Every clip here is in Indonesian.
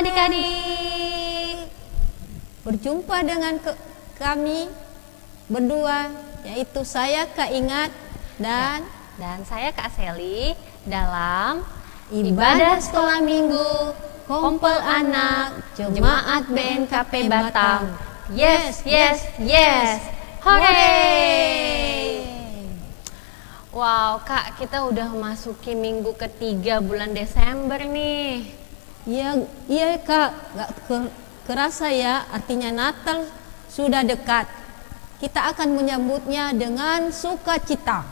adik-adik. Berjumpa dengan kami berdua, yaitu saya Kak Ingat dan saya Kak Seli dalam Ibadah Sekolah Minggu Kompel Anak Jemaat BNKP Batam. Yes, yes, yes. Hore! Wow, Kak, kita udah memasuki minggu ketiga bulan Desember nih. Iya Kak, gak kerasa ya, artinya Natal sudah dekat. Kita akan menyambutnya dengan sukacita.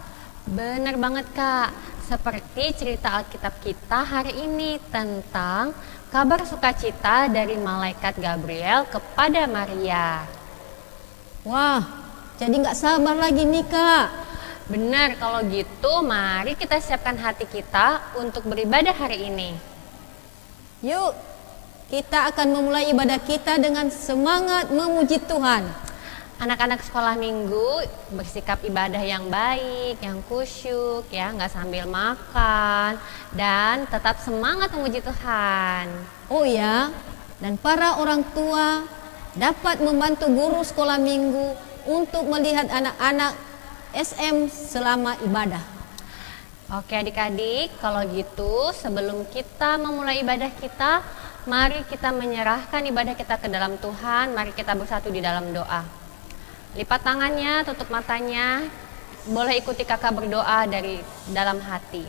Bener banget Kak, seperti cerita Alkitab kita hari ini tentang kabar sukacita dari malaikat Gabriel kepada Maria. Wah, jadi gak sabar lagi nih Kak. Benar, kalau gitu mari kita siapkan hati kita untuk beribadah hari ini. Yuk, kita akan memulai ibadah kita dengan semangat memuji Tuhan. Anak-anak sekolah minggu bersikap ibadah yang baik, yang kusyuk, ya, nggak sambil makan, dan tetap semangat memuji Tuhan. Oh ya, dan para orang tua dapat membantu guru sekolah minggu untuk melihat anak-anak SM selama ibadah. Oke adik-adik, kalau gitu sebelum kita memulai ibadah kita, mari kita menyerahkan ibadah kita ke dalam Tuhan. Mari kita bersatu di dalam doa. Lipat tangannya, tutup matanya. Boleh ikuti kakak berdoa dari dalam hati.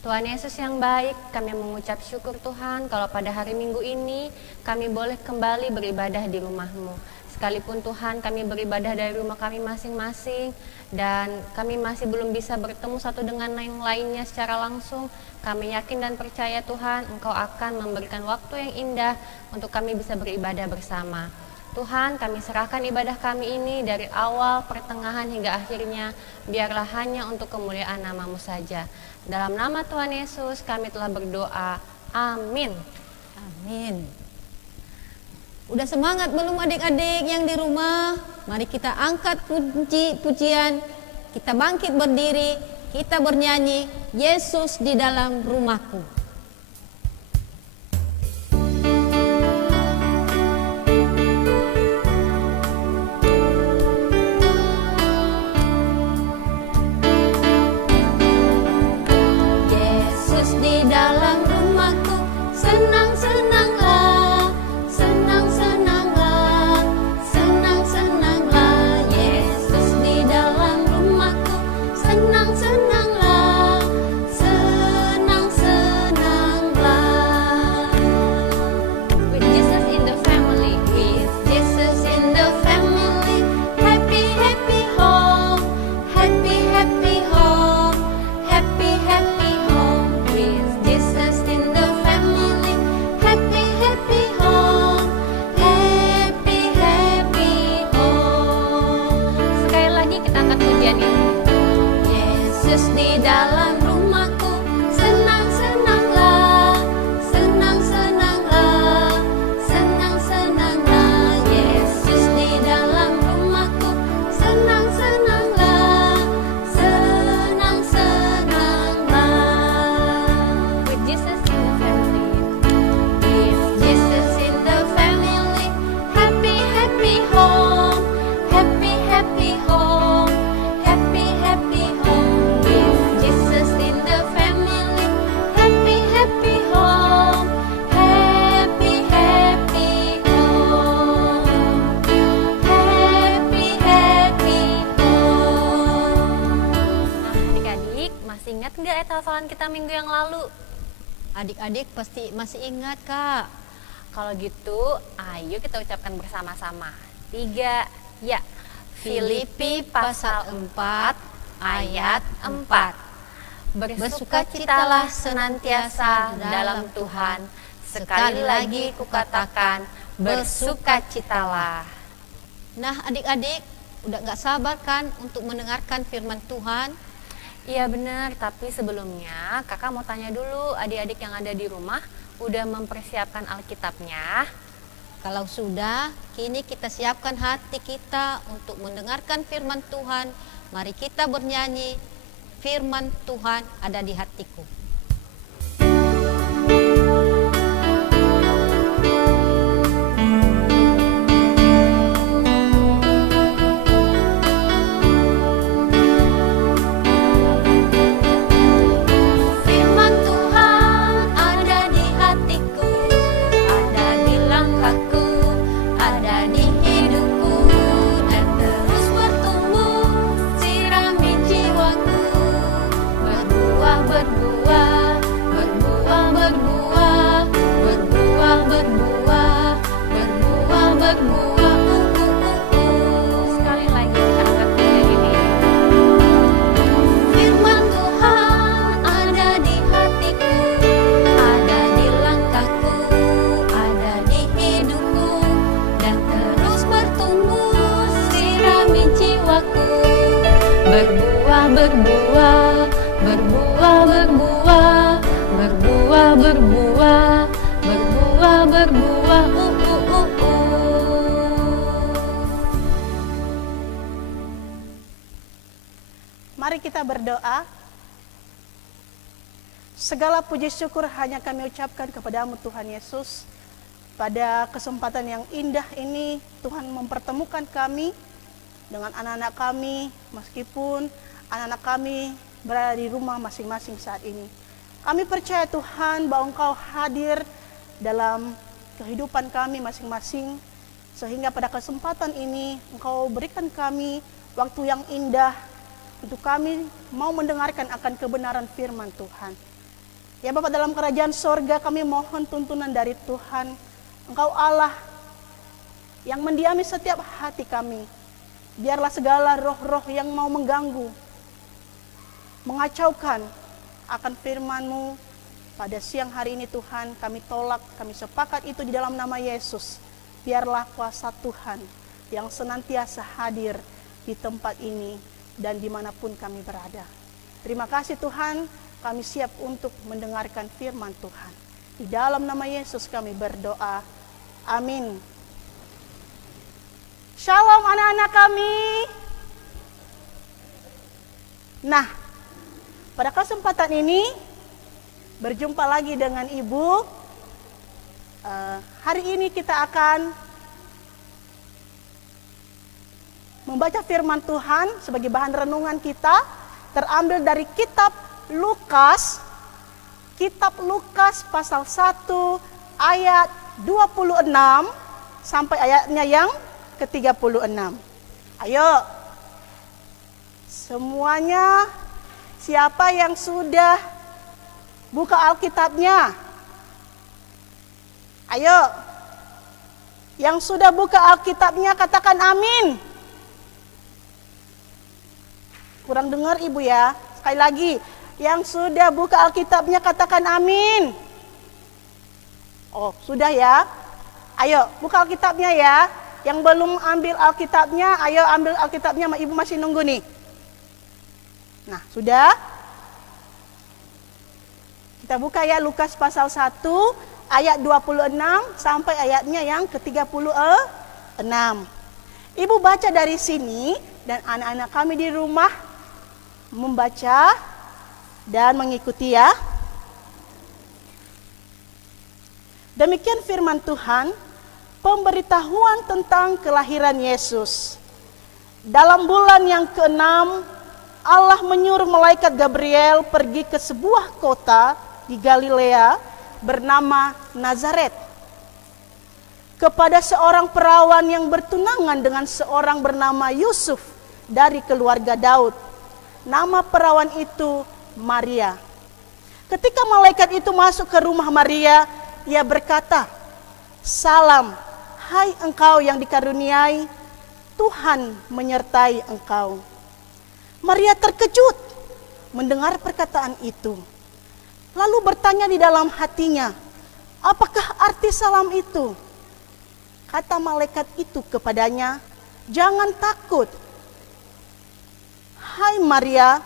Tuhan Yesus yang baik, kami mengucap syukur Tuhan kalau pada hari Minggu ini kami boleh kembali beribadah di rumah-Mu. Sekalipun Tuhan kami beribadah dari rumah kami masing-masing dan kami masih belum bisa bertemu satu dengan yang lainnya secara langsung, kami yakin dan percaya Tuhan Engkau akan memberikan waktu yang indah untuk kami bisa beribadah bersama. Tuhan, kami serahkan ibadah kami ini dari awal, pertengahan hingga akhirnya, biarlah hanya untuk kemuliaan nama-Mu saja. Dalam nama Tuhan Yesus kami telah berdoa. Amin. Amin. Udah semangat belum adik-adik yang di rumah? Mari kita angkat pujian, kita bangkit berdiri, kita bernyanyi, Yesus di dalam rumahku. Yesus di dalam rumahku, senang-senanglah, senang-senanglah, senang-senanglah. Yesus di dalam rumahku, senang-senanglah, senang-senanglah. With Jesus in the family, With Jesus in the family, happy, happy home, happy, happy home, happy, happy home. With Jesus in the family, happy, happy home, happy, happy home. sekali lagi kita angkat pujian ini. Yesus di dalam rumahku, senang-senanglah, senang-senanglah, senang-senanglah. Yesus di dalam rumahku, senang-senanglah, senang-senanglah. With Jesus in the family. With Jesus in the family, happy, happy home, happy, happy home, happy, happy home. With Jesus in the family, happy, happy home, happy, happy home, happy, happy home. Adik-adik, masih ingat nggak ayat hafalan kita minggu yang lalu? Adik-adik pasti masih ingat Kak. Kalau gitu, ayo kita ucapkan bersama-sama. 3, ya. Filipi pasal 4 ayat 4. Bersukacitalah senantiasa dalam Tuhan. Sekali lagi kukatakan, bersukacitalah. Nah adik-adik, udah gak sabar kan untuk mendengarkan firman Tuhan? Iya benar, tapi sebelumnya kakak mau tanya dulu, adik-adik yang ada di rumah udah mempersiapkan Alkitabnya? Kalau sudah, kini kita siapkan hati kita untuk mendengarkan firman Tuhan. Mari kita bernyanyi, firman Tuhan ada di hatiku. berbuah, berbuah, berbuah, berbuah, berbuah, berbuah, berbuah, berbuah, Mari kita berdoa. Segala puji syukur hanya kami ucapkan kepadamu Tuhan Yesus. Pada kesempatan yang indah ini Tuhan mempertemukan kami dengan anak-anak kami, meskipun anak-anak kami berada di rumah masing-masing saat ini. Kami percaya Tuhan bahwa Engkau hadir dalam kehidupan kami masing-masing, sehingga pada kesempatan ini Engkau berikan kami waktu yang indah untuk kami mau mendengarkan akan kebenaran firman Tuhan. Ya Bapak, dalam kerajaan sorga kami mohon tuntunan dari Tuhan. Engkau Allah yang mendiami setiap hati kami. Biarlah segala roh-roh yang mau mengganggu, mengacaukan akan firman-Mu pada siang hari ini Tuhan, kami tolak, kami sepakat itu di dalam nama Yesus. Biarlah kuasa Tuhan yang senantiasa hadir di tempat ini dan dimanapun kami berada. Terima kasih Tuhan, kami siap untuk mendengarkan firman Tuhan. Di dalam nama Yesus kami berdoa. Amin. Shalom anak-anak kami. Nah, pada kesempatan ini berjumpa lagi dengan Ibu. Hari ini kita akan membaca firman Tuhan sebagai bahan renungan kita, terambil dari kitab Lukas pasal 1 ayat 26 sampai ayatnya yang ke-36. Ayo, semuanya, siapa yang sudah buka Alkitabnya? Ayo, yang sudah buka Alkitabnya katakan amin. Kurang dengar Ibu ya. Sekali lagi, yang sudah buka Alkitabnya katakan amin. Oh, sudah ya. Ayo, buka Alkitabnya ya. Yang belum ambil Alkitabnya, ayo ambil Alkitabnya. Ibu masih nunggu nih. Nah, sudah? Kita buka ya Lukas pasal 1 ayat 26 sampai ayatnya yang ke-36. Ibu baca dari sini dan anak-anak kami di rumah membaca dan mengikuti ya. Demikian firman Tuhan, pemberitahuan tentang kelahiran Yesus. Dalam bulan yang ke-6, Allah menyuruh malaikat Gabriel pergi ke sebuah kota di Galilea bernama Nazaret, kepada seorang perawan yang bertunangan dengan seorang bernama Yusuf dari keluarga Daud. Nama perawan itu Maria. Ketika malaikat itu masuk ke rumah Maria, ia berkata, "Salam, hai engkau yang dikaruniai, Tuhan menyertai engkau." Maria terkejut mendengar perkataan itu. Lalu bertanya di dalam hatinya, apakah arti salam itu? Kata malaikat itu kepadanya, "Jangan takut, hai Maria,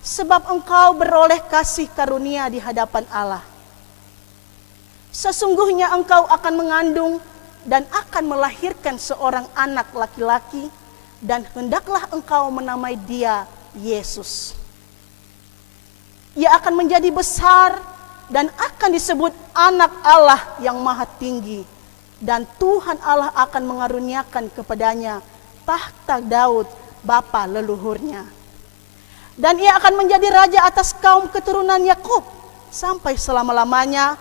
sebab engkau beroleh kasih karunia di hadapan Allah. Sesungguhnya engkau akan mengandung dan akan melahirkan seorang anak laki-laki, dan hendaklah engkau menamai dia Yesus. Ia akan menjadi besar dan akan disebut anak Allah yang maha tinggi, dan Tuhan Allah akan mengaruniakan kepadanya tahta Daud bapa leluhurnya. Dan ia akan menjadi raja atas kaum keturunan Yakub sampai selama-lamanya,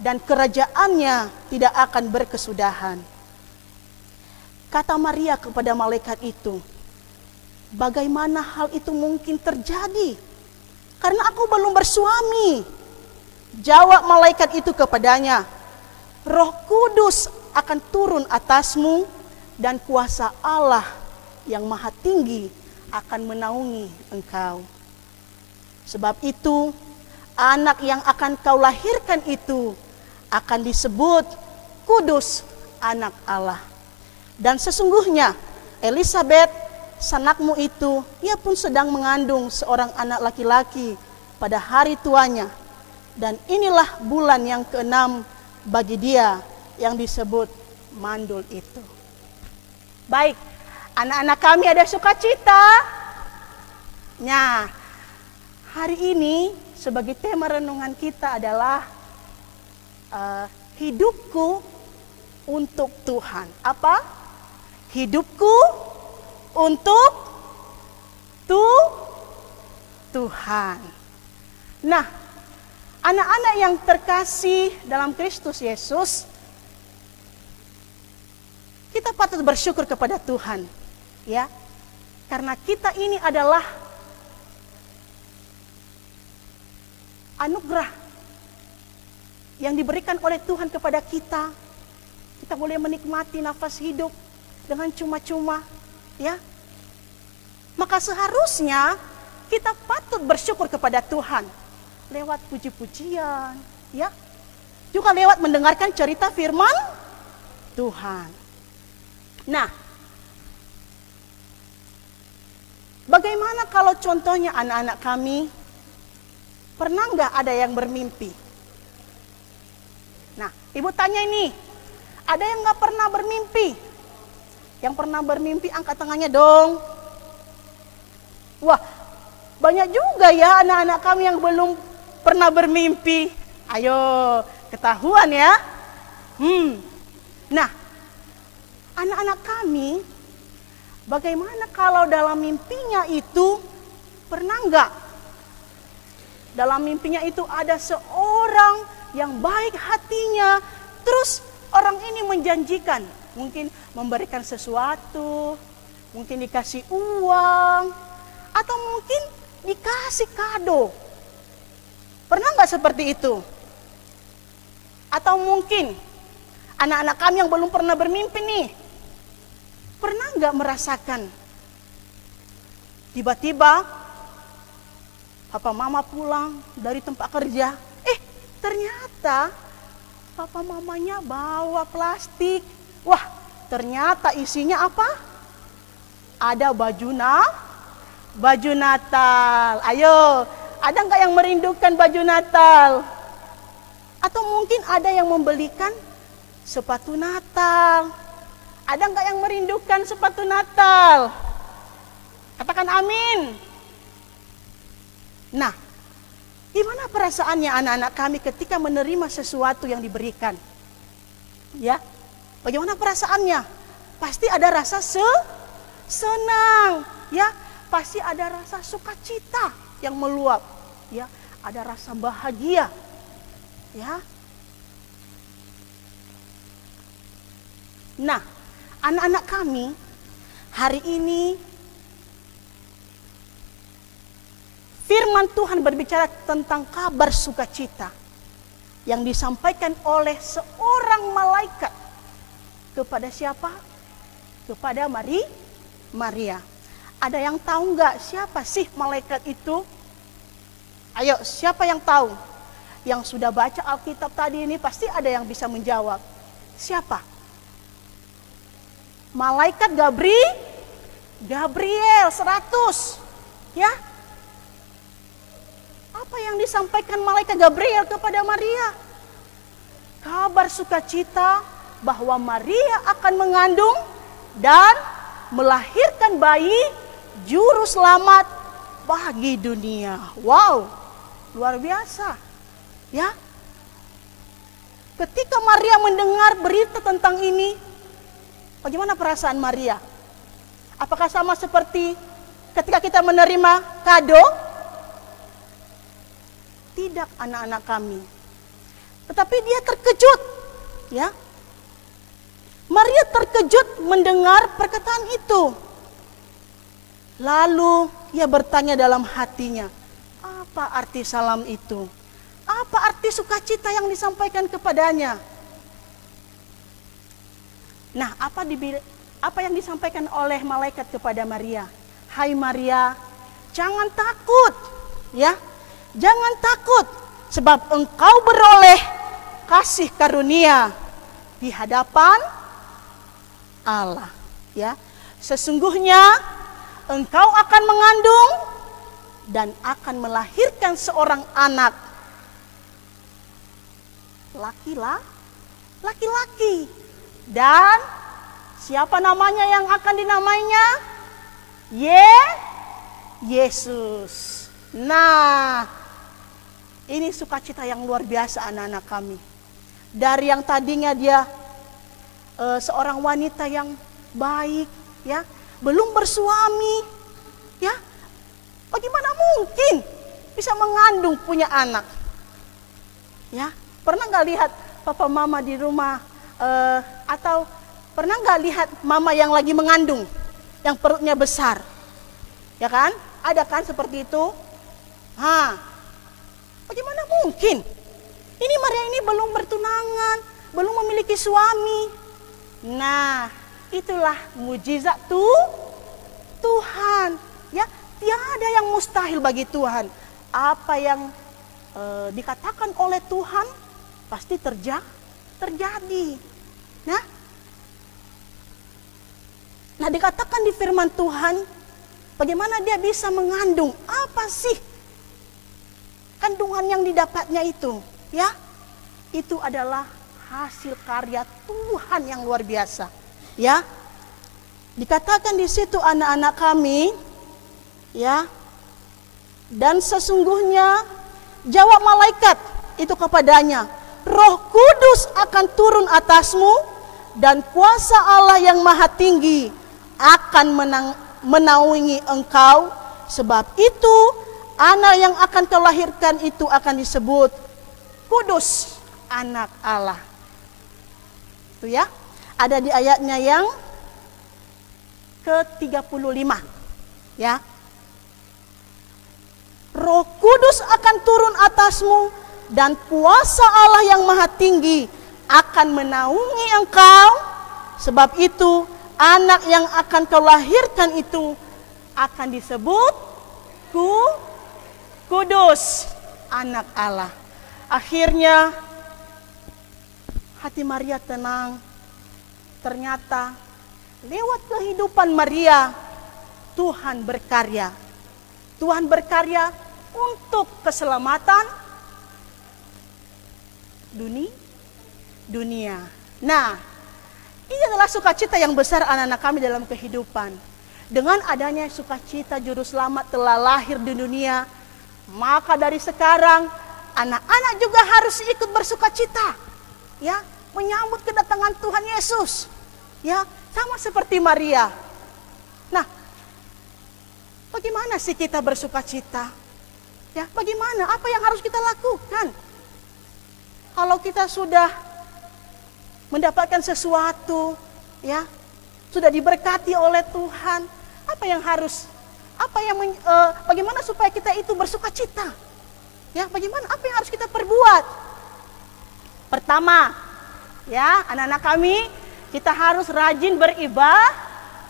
dan kerajaannya tidak akan berkesudahan." Kata Maria kepada malaikat itu, "Bagaimana hal itu mungkin terjadi? Karena aku belum bersuami." Jawab malaikat itu kepadanya, "Roh Kudus akan turun atasmu, dan kuasa Allah yang maha tinggi akan menaungi engkau. Sebab itu, anak yang akan kau lahirkan itu akan disebut Kudus, anak Allah. Dan sesungguhnya Elisabet, sanakmu itu, ia pun sedang mengandung seorang anak laki-laki pada hari tuanya. Dan inilah bulan yang ke-6 bagi dia yang disebut mandul itu. Baik, anak-anak kami ada sukacita. Nah, hari ini sebagai tema renungan kita adalah hidupku untuk Tuhan. Apa? Hidupku untuk Tuhan. Nah, anak-anak yang terkasih dalam Kristus Yesus, kita patut bersyukur kepada Tuhan, ya. Karena kita ini adalah anugerah yang diberikan oleh Tuhan kepada kita. Kita boleh menikmati nafas hidup dengan cuma-cuma, ya. Maka seharusnya kita patut bersyukur kepada Tuhan lewat puji-pujian, ya. Juga lewat mendengarkan cerita firman Tuhan. Nah, bagaimana kalau contohnya anak-anak kami pernah nggak ada yang bermimpi? Nah, ibu tanya ini, ada yang nggak pernah bermimpi? Yang pernah bermimpi angkat tangannya dong. Wah, banyak juga ya anak-anak kami yang belum pernah bermimpi. Ayo, ketahuan ya. Nah, anak-anak kami, bagaimana kalau dalam mimpinya itu, pernah nggak? Dalam mimpinya itu ada seorang yang baik hatinya, terus orang ini menjanjikan, mungkin memberikan sesuatu, mungkin dikasih uang, atau mungkin dikasih kado. Pernah nggak seperti itu? Atau mungkin anak-anak kami yang belum pernah bermimpi nih, pernah nggak merasakan tiba-tiba papa mama pulang dari tempat kerja, ternyata papa mamanya bawa plastik. Wah, ternyata isinya apa? Ada baju Natal. Ayo, ada nggak yang merindukan baju Natal? Atau mungkin ada yang membelikan sepatu Natal. Ada nggak yang merindukan sepatu Natal? Katakan amin. Nah, gimana perasaannya anak-anak kami ketika menerima sesuatu yang diberikan? Ya, bagaimana perasaannya? Pasti ada rasa senang, ya. Pasti ada rasa sukacita yang meluap, ya. Ada rasa bahagia, ya. Nah, anak-anak kami hari ini firman Tuhan berbicara tentang kabar sukacita yang disampaikan oleh seorang malaikat kepada siapa? Kepada Maria. Ada yang tahu nggak siapa sih malaikat itu? Ayo, siapa yang tahu? Yang sudah baca Alkitab tadi ini pasti ada yang bisa menjawab. Siapa? Malaikat Gabriel 100. Ya. Apa yang disampaikan malaikat Gabriel kepada Maria? Kabar sukacita bahwa Maria akan mengandung dan melahirkan bayi juru selamat bagi dunia. Wow, luar biasa. Ya. Ketika Maria mendengar berita tentang ini, bagaimana perasaan Maria? Apakah sama seperti ketika kita menerima kado? Tidak, anak-anak kami. Tetapi dia terkejut, ya. Maria terkejut mendengar perkataan itu. Lalu ia bertanya dalam hatinya, apa arti salam itu? Apa arti sukacita yang disampaikan kepadanya? Nah, apa yang disampaikan oleh malaikat kepada Maria? Hai Maria, jangan takut, ya. Jangan takut, sebab engkau beroleh kasih karunia di hadapan Allah. Ya, sesungguhnya engkau akan mengandung dan akan melahirkan seorang anak laki-laki. Dan siapa namanya yang akan dinamainya? Yesus. Nah, ini sukacita yang luar biasa anak-anak kami. Dari yang tadinya dia seorang wanita yang baik, ya, belum bersuami, ya, bagaimana mungkin bisa mengandung punya anak? Ya, pernah nggak lihat papa mama di rumah atau pernah nggak lihat mama yang lagi mengandung, yang perutnya besar, ya kan? Ada kan seperti itu? Bagaimana mungkin? Ini Maria ini belum bertunangan, belum memiliki suami. Nah, itulah mujizat Tuhan. Ya, tiada yang mustahil bagi Tuhan. Apa yang dikatakan oleh Tuhan pasti terjadi. Nah, dikatakan di firman Tuhan, bagaimana dia bisa mengandung? Apa sih kandungan yang didapatnya itu? Ya, itu adalah hasil karya Tuhan yang luar biasa. Ya, dikatakan di situ anak-anak kami, ya, dan sesungguhnya jawab malaikat itu kepadanya, Roh Kudus akan turun atasmu dan kuasa Allah yang Maha Tinggi akan menaungi engkau. Sebab itu anak yang akan kau lahirkan itu akan disebut Kudus, anak Allah. Itu ya, ada di ayatnya yang ke-35. Ya. Roh Kudus akan turun atasmu dan kuasa Allah yang Maha Tinggi akan menaungi engkau. Sebab itu anak yang akan kau lahirkan itu akan disebut Kudus, anak Allah. Akhirnya hati Maria tenang. Ternyata lewat kehidupan Maria Tuhan berkarya. Tuhan berkarya untuk keselamatan dunia. Nah, ini adalah sukacita yang besar anak-anak kami dalam kehidupan. Dengan adanya sukacita juru selamat telah lahir di dunia, maka dari sekarang anak-anak juga harus ikut bersukacita, ya, menyambut kedatangan Tuhan Yesus, ya, sama seperti Maria. Nah, bagaimana sih kita bersukacita? Ya, bagaimana? Apa yang harus kita lakukan? Kalau kita sudah mendapatkan sesuatu, ya, sudah diberkati oleh Tuhan, bagaimana supaya kita itu bersukacita? Ya, bagaimana? Apa yang harus kita perbuat? Pertama, ya, anak-anak kami, kita harus rajin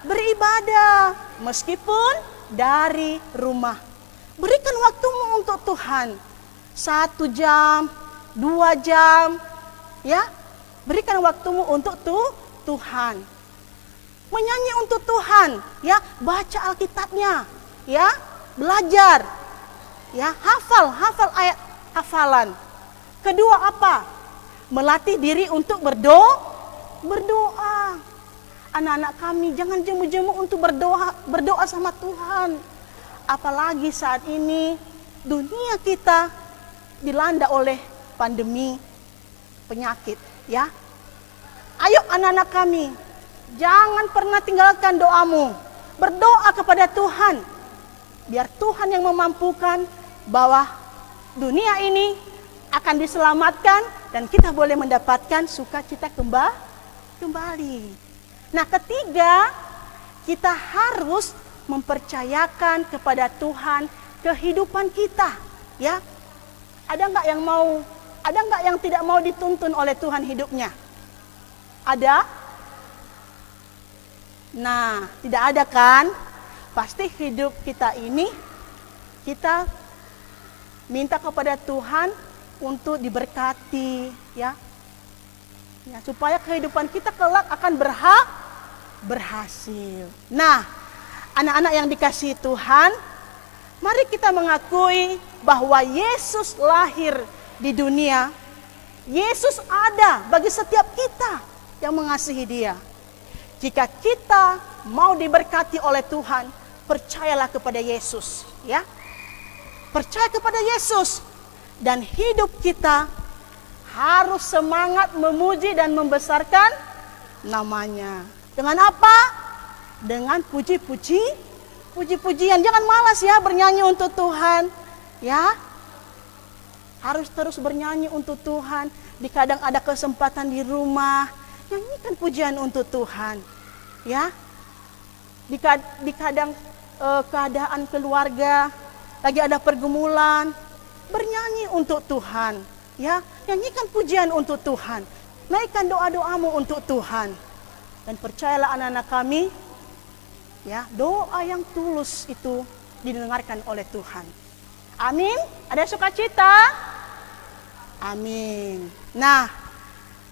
beribadah meskipun dari rumah. Berikan waktumu untuk Tuhan. 1 jam, 2 jam, ya. Berikan waktumu untuk Tuhan. Menyanyi untuk Tuhan, ya, baca Alkitabnya, ya, belajar, ya, hafal ayat hafalan. Kedua apa? Melatih diri untuk berdoa. Anak-anak kami jangan jemu-jemu untuk berdoa sama Tuhan. Apalagi saat ini dunia kita dilanda oleh pandemi penyakit, ya. Ayo anak-anak kami, jangan pernah tinggalkan doamu. Berdoa kepada Tuhan. Biar Tuhan yang memampukan bahwa dunia ini akan diselamatkan dan kita boleh mendapatkan sukacita kembali. Nah, ketiga, kita harus mempercayakan kepada Tuhan kehidupan kita, ya. Ada nggak yang tidak mau dituntun oleh Tuhan hidupnya? Ada? Nah, tidak ada kan? Pasti hidup kita ini kita minta kepada Tuhan untuk diberkati, ya. Ya, supaya kehidupan kita kelak akan berhasil. Nah, Anak-anak yang dikasihi Tuhan, mari kita mengakui bahwa Yesus lahir di dunia. Yesus ada bagi setiap kita yang mengasihi Dia. Jika kita mau diberkati oleh Tuhan, percayalah kepada Yesus, ya. Percaya kepada Yesus, dan hidup kita harus semangat memuji dan membesarkan namanya. Dengan apa? Dengan puji-pujian. Jangan malas ya bernyanyi untuk Tuhan, ya. Harus terus bernyanyi untuk Tuhan. Di kadang ada kesempatan di rumah, nyanyikan pujian untuk Tuhan, ya. Di kadang keadaan keluarga lagi ada pergumulan, bernyanyi untuk Tuhan, ya. Nyanyikan pujian untuk Tuhan. Naikkan doa-doamu untuk Tuhan. Dan percayalah anak-anak kami, ya, doa yang tulus itu didengarkan oleh Tuhan. Amin. Ada sukacita? Amin. Nah,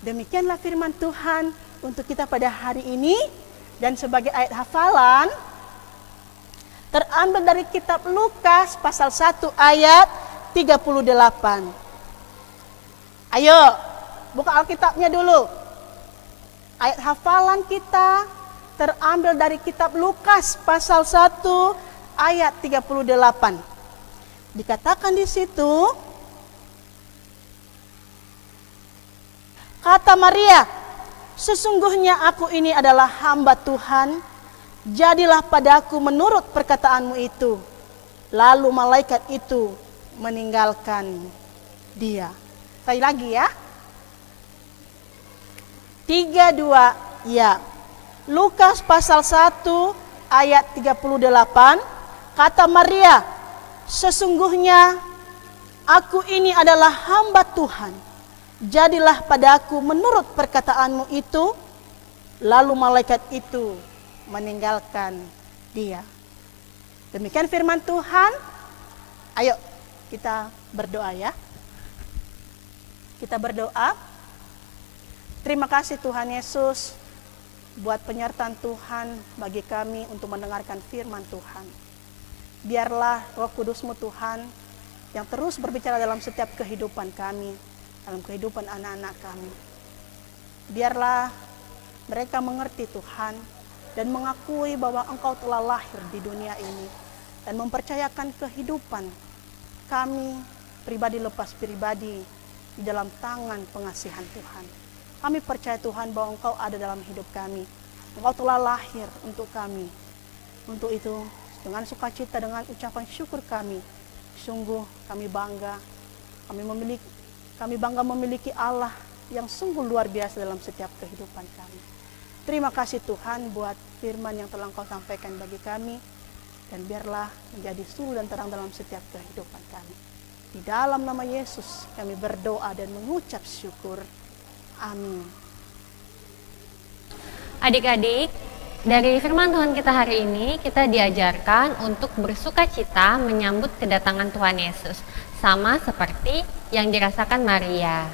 demikianlah firman Tuhan untuk kita pada hari ini. Dan sebagai ayat hafalan, terambil dari kitab Lukas pasal 1 ayat 38. Ayo, buka Alkitabnya dulu. Ayat hafalan kita terambil dari kitab Lukas pasal 1 ayat 38. Dikatakan di situ, kata Maria, sesungguhnya aku ini adalah hamba Tuhan, jadilah padaku menurut perkataanmu itu. Lalu malaikat itu meninggalkan dia. Sekali lagi ya. 3-2 ya. Lukas pasal 1 ayat 38. Kata Maria, sesungguhnya aku ini adalah hamba Tuhan, jadilah padaku menurut perkataanmu itu. Lalu malaikat itu meninggalkan dia. Demikian firman Tuhan. Ayo kita berdoa ya. Kita berdoa. Terima kasih Tuhan Yesus buat penyertaan Tuhan bagi kami untuk mendengarkan firman Tuhan. Biarlah Roh Kudus-Mu Tuhan yang terus berbicara dalam setiap kehidupan kami, dalam kehidupan anak-anak kami. Biarlah mereka mengerti Tuhan dan mengakui bahwa Engkau telah lahir di dunia ini dan mempercayakan kehidupan kami pribadi lepas pribadi di dalam tangan pengasihan Tuhan. Kami percaya Tuhan bahwa Engkau ada dalam hidup kami. Engkau telah lahir untuk kami. Untuk itu dengan sukacita, dengan ucapan syukur kami, sungguh kami bangga. Kami bangga memiliki Allah yang sungguh luar biasa dalam setiap kehidupan kami. Terima kasih Tuhan buat firman yang telah Engkau sampaikan bagi kami. Dan biarlah menjadi suluh dan terang dalam setiap kehidupan kami. Di dalam nama Yesus kami berdoa dan mengucap syukur. Amin. Adik-adik, dari firman Tuhan kita hari ini, kita diajarkan untuk bersukacita menyambut kedatangan Tuhan Yesus. Sama seperti yang dirasakan Maria.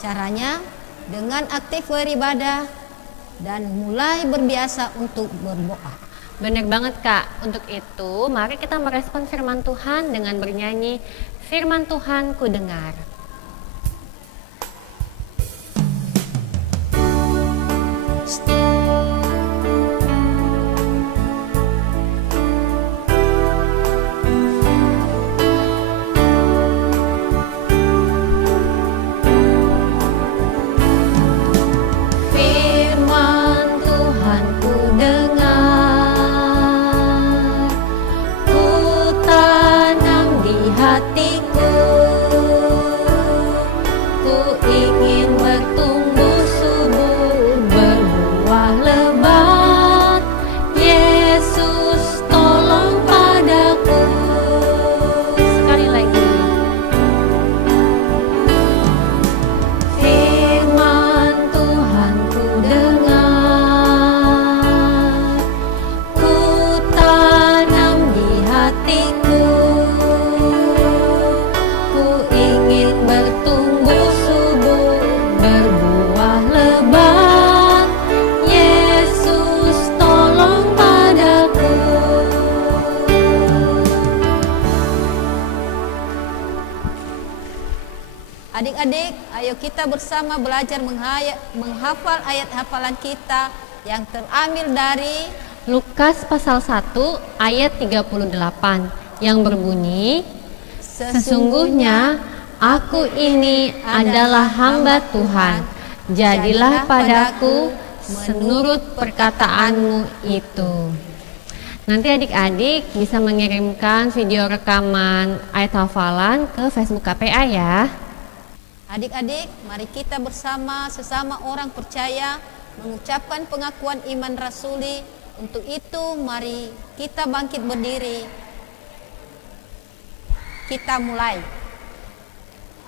Caranya dengan aktif beribadah dan mulai berbiasa untuk berdoa. Benar banget Kak. Untuk itu, mari kita merespon firman Tuhan dengan bernyanyi, firman Tuhan ku dengar. Adik-adik, ayo kita bersama belajar menghafal ayat hafalan kita yang terambil dari Lukas pasal 1 ayat 38 yang berbunyi, "Sesungguhnya aku ini adalah hamba Tuhan, jadilah padaku menurut perkataanmu itu." Nanti adik-adik bisa mengirimkan video rekaman ayat hafalan ke Facebook KPA ya. Adik-adik, mari kita bersama sesama orang percaya mengucapkan pengakuan iman rasuli. Untuk itu mari kita bangkit berdiri. Kita mulai.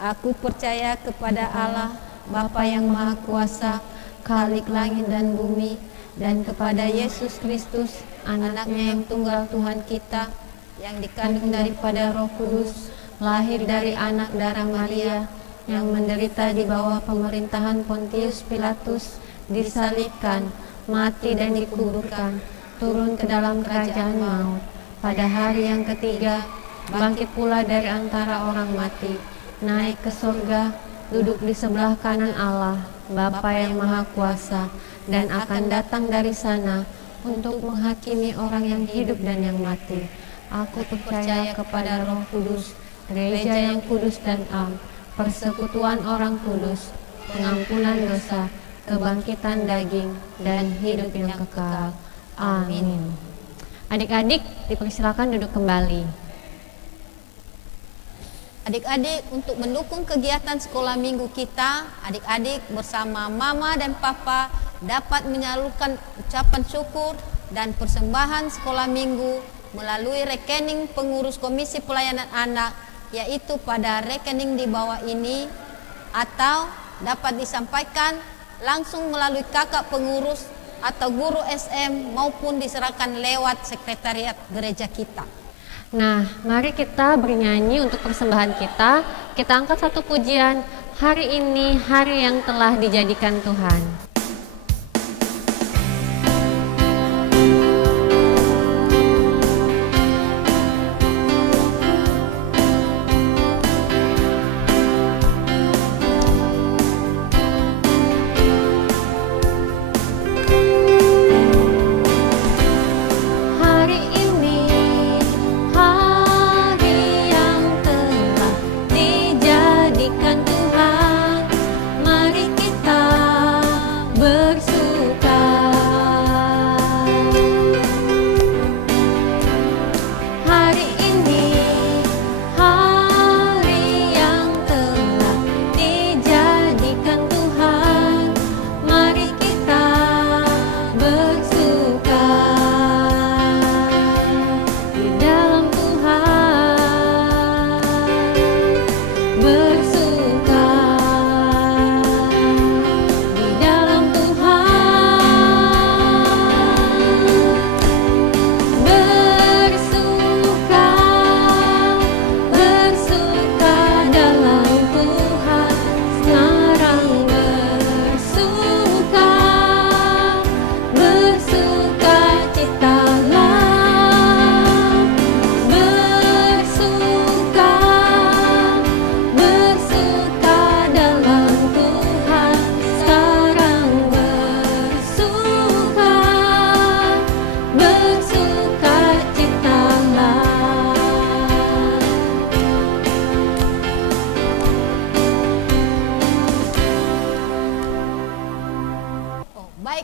Aku percaya kepada Allah, Bapa yang Maha Kuasa, Khalik langit dan bumi, dan kepada Yesus Kristus, anaknya yang tunggal Tuhan kita, yang dikandung daripada Roh Kudus, lahir dari anak darah Maria, yang menderita di bawah pemerintahan Pontius Pilatus, disalibkan, mati dan dikuburkan, turun ke dalam kerajaan maut. Pada hari yang ketiga, bangkit pula dari antara orang mati, naik ke surga, duduk di sebelah kanan Allah, Bapa yang Maha Kuasa, dan akan datang dari sana untuk menghakimi orang yang hidup dan yang mati. Aku percaya kepada Roh Kudus, gereja yang kudus dan am, persekutuan orang kudus, pengampunan dosa, kebangkitan daging, dan hidup yang kekal. Amin. Adik-adik dipersilakan duduk kembali. Adik-adik, untuk mendukung kegiatan sekolah minggu kita, adik-adik bersama mama dan papa dapat menyalurkan ucapan syukur dan persembahan sekolah minggu melalui rekening pengurus Komisi Pelayanan Anak, yaitu pada rekening di bawah ini, atau dapat disampaikan langsung melalui kakak pengurus atau guru SM, maupun diserahkan lewat sekretariat gereja kita. Nah, mari kita bernyanyi untuk persembahan kita. Kita angkat satu pujian, hari ini hari yang telah dijadikan Tuhan.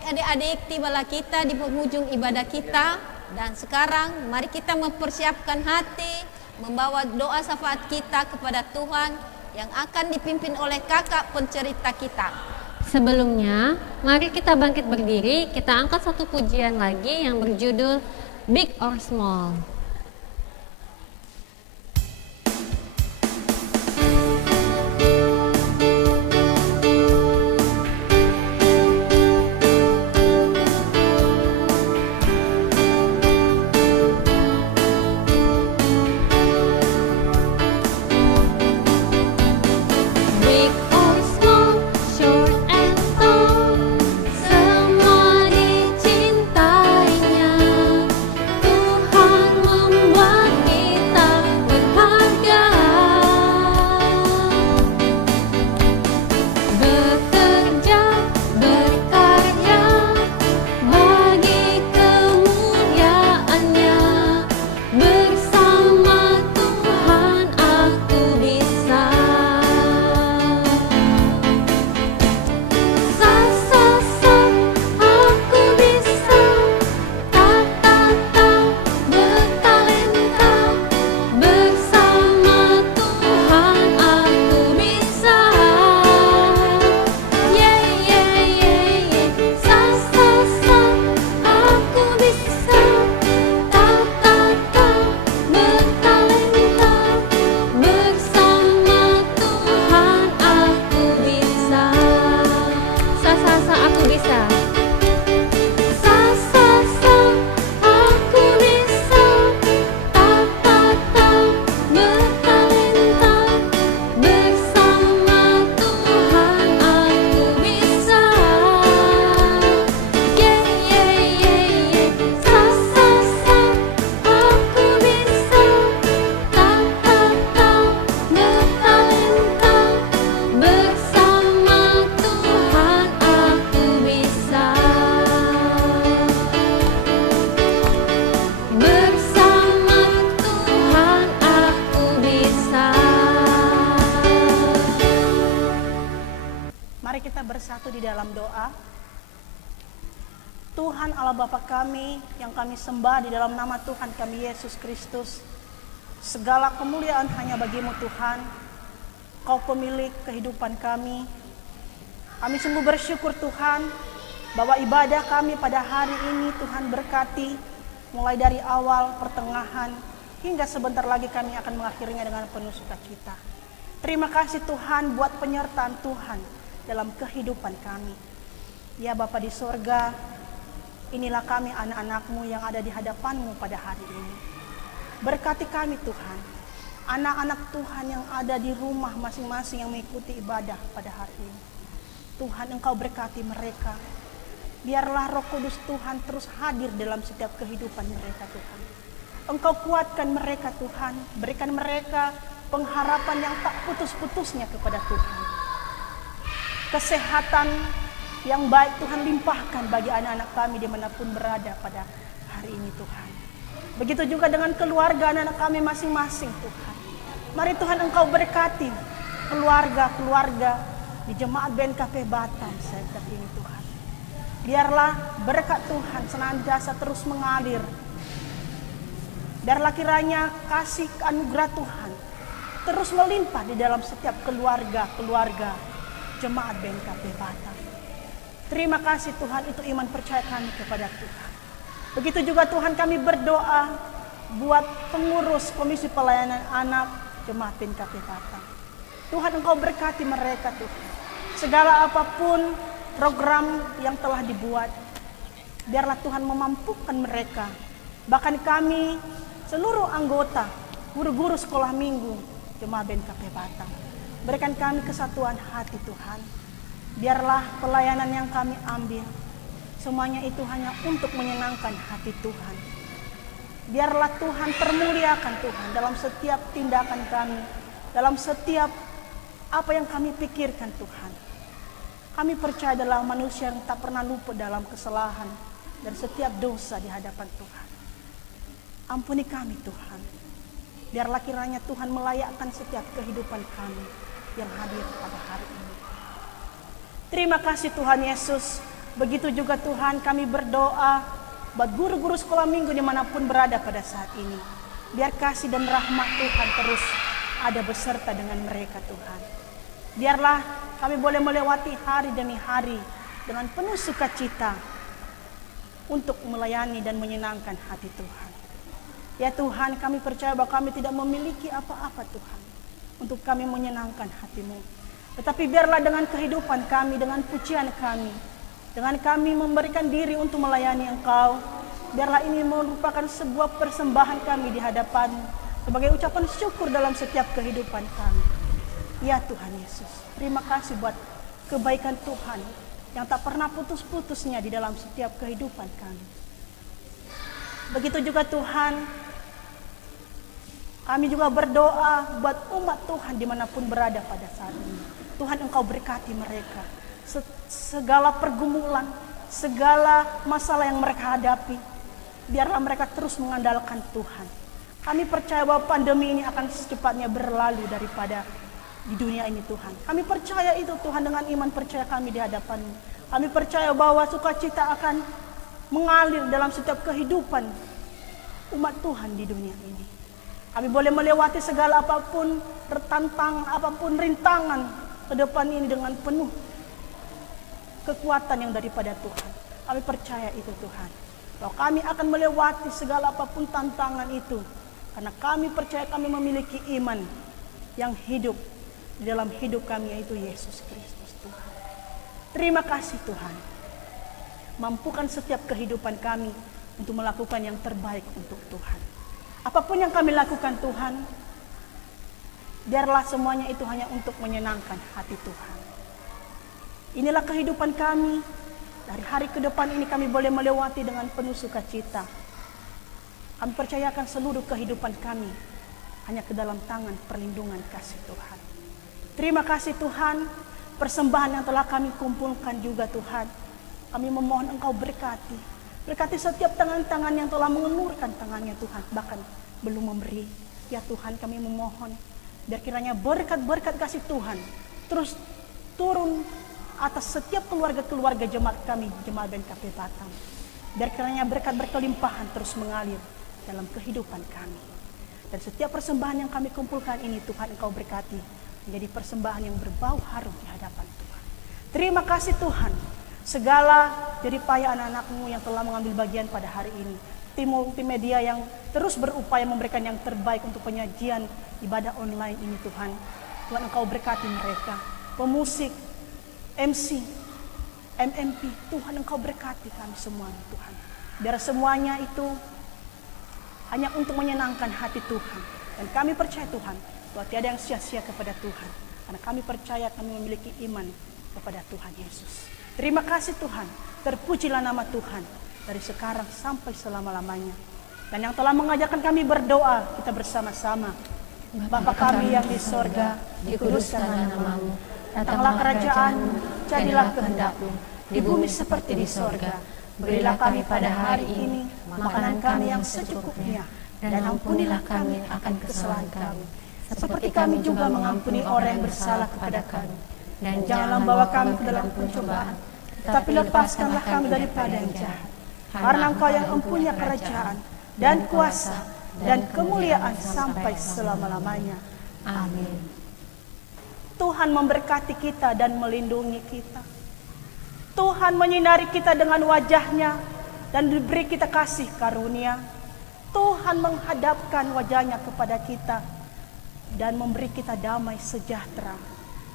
Adik-adik, tibalah kita di penghujung ibadah kita, dan sekarang mari kita mempersiapkan hati membawa doa syafaat kita kepada Tuhan yang akan dipimpin oleh kakak pencerita kita. Sebelumnya, mari kita bangkit berdiri, kita angkat satu pujian lagi yang berjudul Big or Small. Semua dicintainya, Tuhan bersatu di dalam doa. Tuhan Allah Bapa kami yang kami sembah di dalam nama Tuhan kami Yesus Kristus. Segala kemuliaan hanya bagi-Mu Tuhan. Kau pemilik kehidupan kami. Kami sungguh bersyukur Tuhan bahwa ibadah kami pada hari ini Tuhan berkati. Mulai dari awal, pertengahan, hingga sebentar lagi kami akan mengakhirinya dengan penuh sukacita. Terima kasih Tuhan buat penyertaan Tuhan dalam kehidupan kami. Ya Bapa di sorga, inilah kami anak-anak-Mu yang ada di hadapan-Mu pada hari ini. Berkati kami Tuhan, anak-anak Tuhan yang ada di rumah masing-masing yang mengikuti ibadah pada hari ini. Tuhan Engkau berkati mereka. Biarlah Roh Kudus Tuhan terus hadir dalam setiap kehidupan mereka Tuhan. Engkau kuatkan mereka Tuhan, berikan mereka pengharapan yang tak putus-putusnya kepada Tuhan. Kesehatan yang baik Tuhan limpahkan bagi anak-anak kami dimanapun berada pada hari ini Tuhan. Begitu juga dengan keluarga anak-anak kami masing-masing Tuhan. Mari Tuhan Engkau berkati keluarga-keluarga di Jemaat BNKP Batam saat ini Tuhan. Biarlah berkat Tuhan senantiasa terus mengalir. Biarlah kiranya kasih anugerah Tuhan terus melimpah di dalam setiap keluarga-keluarga Jemaat BNKP Batam. Terima kasih Tuhan, itu iman percaya kami kepada Tuhan. Begitu juga Tuhan kami berdoa buat pengurus Komisi Pelayanan Anak Jemaat BNKP Batam. Tuhan Engkau berkati mereka Tuhan. Segala apapun program yang telah dibuat, biarlah Tuhan memampukan mereka. Bahkan kami seluruh anggota, guru-guru sekolah minggu Jemaat BNKP Batam, berikan kami kesatuan hati Tuhan. Biarlah pelayanan yang kami ambil, semuanya itu hanya untuk menyenangkan hati Tuhan. Biarlah Tuhan termuliakan Tuhan dalam setiap tindakan kami, dalam setiap apa yang kami pikirkan Tuhan. Kami percaya dalam manusia yang tak pernah luput dalam kesalahan dan setiap dosa di hadapan Tuhan. Ampuni kami Tuhan. Biarlah kiranya Tuhan melayakkan setiap kehidupan kami yang hadir pada hari ini. Terima kasih Tuhan Yesus. Begitu juga Tuhan kami berdoa buat guru-guru sekolah minggu dimanapun berada pada saat ini. Biar kasih dan rahmat Tuhan terus ada beserta dengan mereka Tuhan. Biarlah kami boleh melewati hari demi hari dengan penuh sukacita untuk melayani dan menyenangkan hati Tuhan. Ya Tuhan, kami percaya bahwa kami tidak memiliki apa-apa Tuhan untuk kami menyenangkan hati-Mu. Tetapi biarlah dengan kehidupan kami, dengan pujian kami, dengan kami memberikan diri untuk melayani Engkau, biarlah ini merupakan sebuah persembahan kami di hadapan sebagai ucapan syukur dalam setiap kehidupan kami. Ya Tuhan Yesus, terima kasih buat kebaikan Tuhan yang tak pernah putus-putusnya di dalam setiap kehidupan kami. Begitu juga Tuhan, kami juga berdoa buat umat Tuhan dimanapun berada pada saat ini. Tuhan Engkau berkati mereka. Segala pergumulan, segala masalah yang mereka hadapi, biarlah mereka terus mengandalkan Tuhan. Kami percaya bahwa pandemi ini akan secepatnya berlalu daripada di dunia ini Tuhan. Kami percaya itu Tuhan, dengan iman percaya kami di hadapan-Mu. Kami percaya bahwa sukacita akan mengalir dalam setiap kehidupan umat Tuhan di dunia ini. Kami boleh melewati segala apapun tantangan, apapun rintangan ke depan ini dengan penuh kekuatan yang daripada Tuhan. Kami percaya itu Tuhan, bahwa kami akan melewati segala apapun tantangan itu, karena kami percaya kami memiliki iman yang hidup di dalam hidup kami, yaitu Yesus Kristus Tuhan. Terima kasih Tuhan. Mampukan setiap kehidupan kami untuk melakukan yang terbaik untuk Tuhan. Apapun yang kami lakukan Tuhan, biarlah semuanya itu hanya untuk menyenangkan hati Tuhan. Inilah kehidupan kami. Dari hari ke depan ini kami boleh melewati dengan penuh sukacita. Kami percayakan seluruh kehidupan kami hanya ke dalam tangan perlindungan kasih Tuhan. Terima kasih Tuhan, persembahan yang telah kami kumpulkan juga Tuhan. Kami memohon Engkau berkati. Berkati setiap tangan-tangan yang telah mengelurkan tangannya Tuhan, bahkan belum memberi. Ya Tuhan, kami memohon, biar kiranya berkat-berkat kasih Tuhan terus turun atas setiap keluarga-keluarga jemaat kami, jemaat BNKP Batam. Biar kiranya berkat berkelimpahan terus mengalir dalam kehidupan kami. Dan setiap persembahan yang kami kumpulkan ini Tuhan Engkau berkati menjadi persembahan yang berbau harum di hadapan Tuhan. Terima kasih Tuhan, segala jeripaya anak-anak-Mu yang telah mengambil bagian pada hari ini. Tim multimedia yang terus berupaya memberikan yang terbaik untuk penyajian ibadah online ini Tuhan. Tuhan Engkau berkati mereka. Pemusik, MC, MMP, Tuhan Engkau berkati kami semuanya Tuhan. Biar semuanya itu hanya untuk menyenangkan hati Tuhan. Dan kami percaya Tuhan, bahwa tiada yang sia-sia kepada Tuhan. Karena kami percaya kami memiliki iman kepada Tuhan Yesus. Terima kasih Tuhan, terpujilah nama Tuhan dari sekarang sampai selama-lamanya. Dan yang telah mengajarkan kami berdoa, kita bersama-sama. Bapa kami yang di sorga, dikuduskanlah namamu. Datanglah kerajaan-Mu, jadilah kehendak-Mu, di bumi seperti di sorga. Berilah kami pada hari ini makanan kami yang secukupnya, dan ampunilah kami akan kesalahan kami, seperti kami juga mengampuni orang yang bersalah kepada kami. Dan janganlah membawa kami ke dalam pencobaan, tetapi lepaskanlah kami daripada yang jahat. Karena Engkau yang mempunyai kerajaan, dan kuasa, dan kemuliaan sampai selama-lamanya. Amin. Tuhan memberkati kita dan melindungi kita. Tuhan menyinari kita dengan wajah-Nya dan diberi kita kasih karunia. Tuhan menghadapkan wajah-Nya kepada kita dan memberi kita damai sejahtera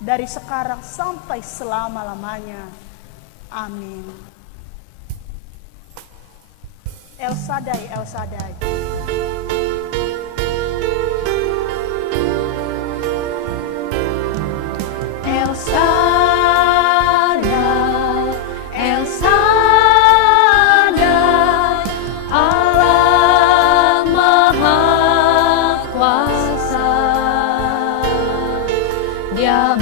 dari sekarang sampai selama-lamanya. Amin. El Shaddai, El Shaddai. El Shaddai, El Shaddai, Allah Maha Kuasa. Dia